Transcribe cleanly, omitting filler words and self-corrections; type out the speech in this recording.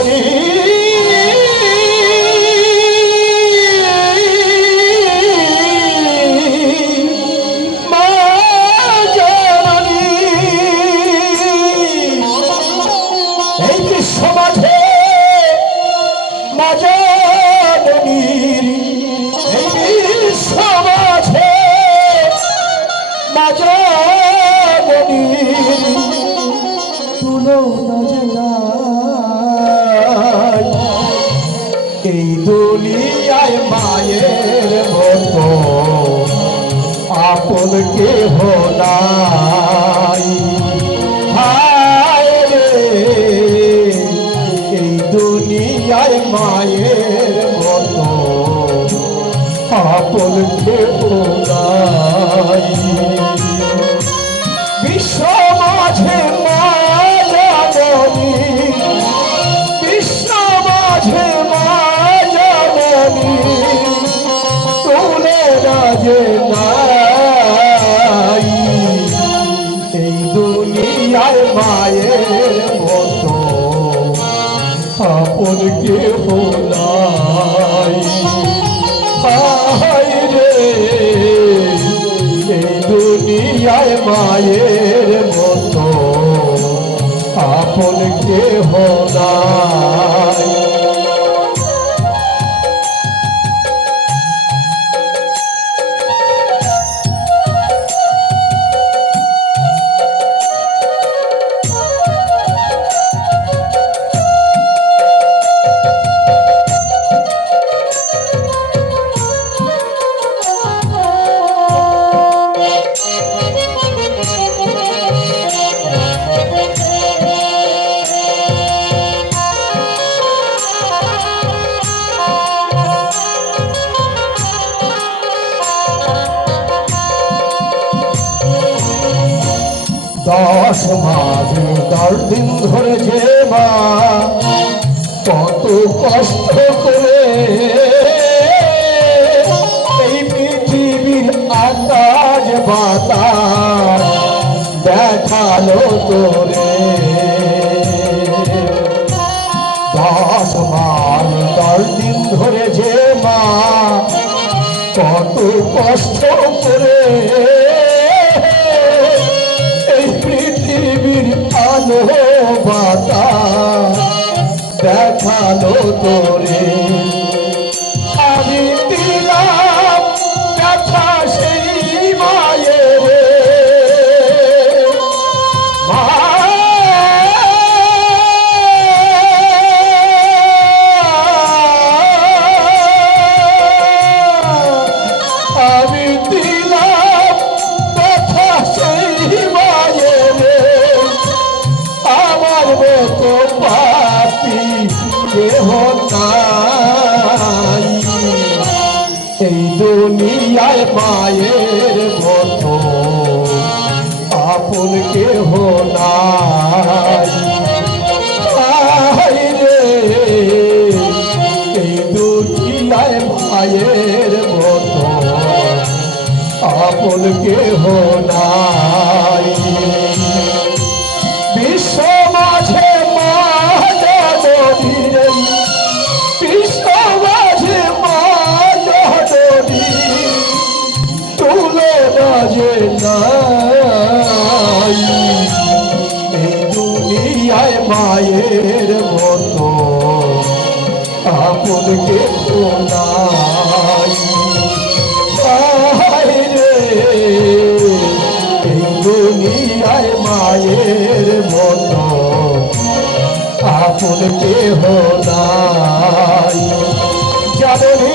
জননী মা জননী এই বিশ্ব মাঝে মা জননীর এই বিশ্ব মাঝে মা জননীর তুলনা এই দুনিয়ায় মায়ের মতো আপন কেহ নাই। হায় রে এই দুনিয়ায় মায়ের মতো আপন কেহ নাই। বিশ্ব মাঝে মায়া জননী বিশ্ব মাঝে মায়া জননী তুলে রাজে নাই। এই দুনিয়ায় মায়ের মতো আপন কেহ নাই। হায় রে এই দুনিয়ায় মায়ের মতো আপন কেহ নাই। দশ মাস 10 দিন ধরে যে মা কত কষ্ট করে এই পৃথিবীর আকাশ বাতাস দেখালো তোরে। 10 মাস 10 দিন ধরে যে মা কত কষ্ট করে পৃথিবীর আলো বাতাস দেখালো তোরে। আমি দিলাম ব্যথা সেই মায়ের মা আমি দিলাম ব্যথা সেই আমার মতো পাপী কেহ নাই। এই দুনিয়ায় মায়ের মতো আপন কেহ নাই। হায় রে এই দুনিয়ায় মায়ের মতো আপন কেহ নাই। বিশ্ব মাঝে মা জননী বিশ্ব মাঝে মা জননী তুলনা যে নাই। এই দুনিয়ায় মায়ের মতো আপন কেহ নাই। হায় রে এই দুনিয়ায় মায়ের মতো আপন কেহ নাই। জননী